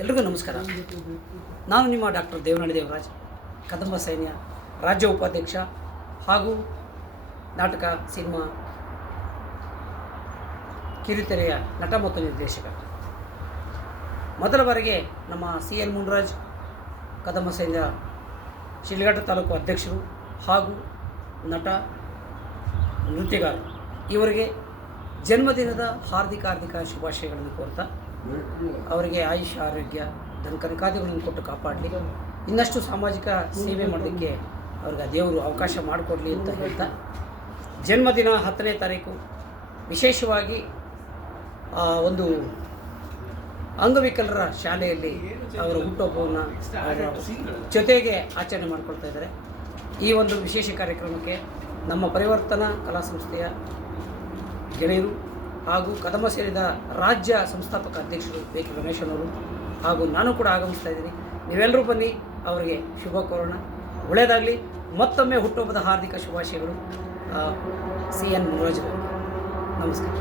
ಎಲ್ರಿಗೂ ನಮಸ್ಕಾರ. ನಾನು ನಿಮ್ಮ ಡಾಕ್ಟರ್ ದೇವನಹಳ್ಳಿ ದೇವರಾಜ್, ಕದಂಬ ಸೈನ್ಯ ರಾಜ್ಯ ಉಪಾಧ್ಯಕ್ಷ ಹಾಗೂ ನಾಟಕ ಸಿನಿಮಾ ಕಿರುತೆರೆಯ ನಟ ಮತ್ತು ನಿರ್ದೇಶಕ. ಮೊದಲ ಬಾರಿಗೆ ನಮ್ಮ CN ಮುನ್ರಾಜ್, ಕದಂಬ ಸೈನ್ಯ ಶಿಡ್ಲಘಟ್ಟ ತಾಲೂಕು ಅಧ್ಯಕ್ಷರು ಹಾಗೂ ನಟ ನೃತ್ಯಗಾರ ಇವರಿಗೆ ಜನ್ಮದಿನದ ಹಾರ್ದಿಕ ಶುಭಾಶಯಗಳನ್ನು ಕೋರ್ತಾ ಅವರಿಗೆ ಆಯುಷ್, ಆರೋಗ್ಯ, ಕನಕಾದಿಗಳನ್ನು ಕೊಟ್ಟು ಕಾಪಾಡಲಿ, ಇನ್ನಷ್ಟು ಸಾಮಾಜಿಕ ಸೇವೆ ಮಾಡಲಿಕ್ಕೆ ಅವ್ರಿಗೆ ದೇವರು ಅವಕಾಶ ಮಾಡಿಕೊಡಲಿ ಅಂತ ಹೇಳ್ತಾ, ಜನ್ಮದಿನ 10ನೇ ತಾರೀಕು ವಿಶೇಷವಾಗಿ ಒಂದು ಅಂಗವಿಕಲರ ಶಾಲೆಯಲ್ಲಿ ಅವರ ಹುಟ್ಟುಹಬ್ಬವನ್ನು ಅವರ ಜೊತೆಗೆ ಆಚರಣೆ ಮಾಡಿಕೊಳ್ತಾ ಇದ್ದಾರೆ. ಈ ಒಂದು ವಿಶೇಷ ಕಾರ್ಯಕ್ರಮಕ್ಕೆ ನಮ್ಮ ಪರಿವರ್ತನಾ ಕಲಾ ಸಂಸ್ಥೆಯ ಗೆಳೆಯರು ಹಾಗೂ ಕದಂಬ ಸೇರಿದ ರಾಜ್ಯ ಸಂಸ್ಥಾಪಕ ಅಧ್ಯಕ್ಷರು ಬೇಕಿ ರಮೇಶನವರು ಹಾಗೂ ನಾನು ಕೂಡ ಆಗಮಿಸ್ತಾ ಇದ್ದೀನಿ. ನೀವೆಲ್ಲರೂ ಬನ್ನಿ, ಅವರಿಗೆ ಶುಭ ಕೋರೋಣ, ಒಳ್ಳೆಯದಾಗಲಿ. ಮತ್ತೊಮ್ಮೆ ಹುಟ್ಟುಹಬ್ಬದ ಹಾರ್ದಿಕ ಶುಭಾಶಯಗಳು CN ಮುನ್ರಾಜ್. ನಮಸ್ಕಾರ.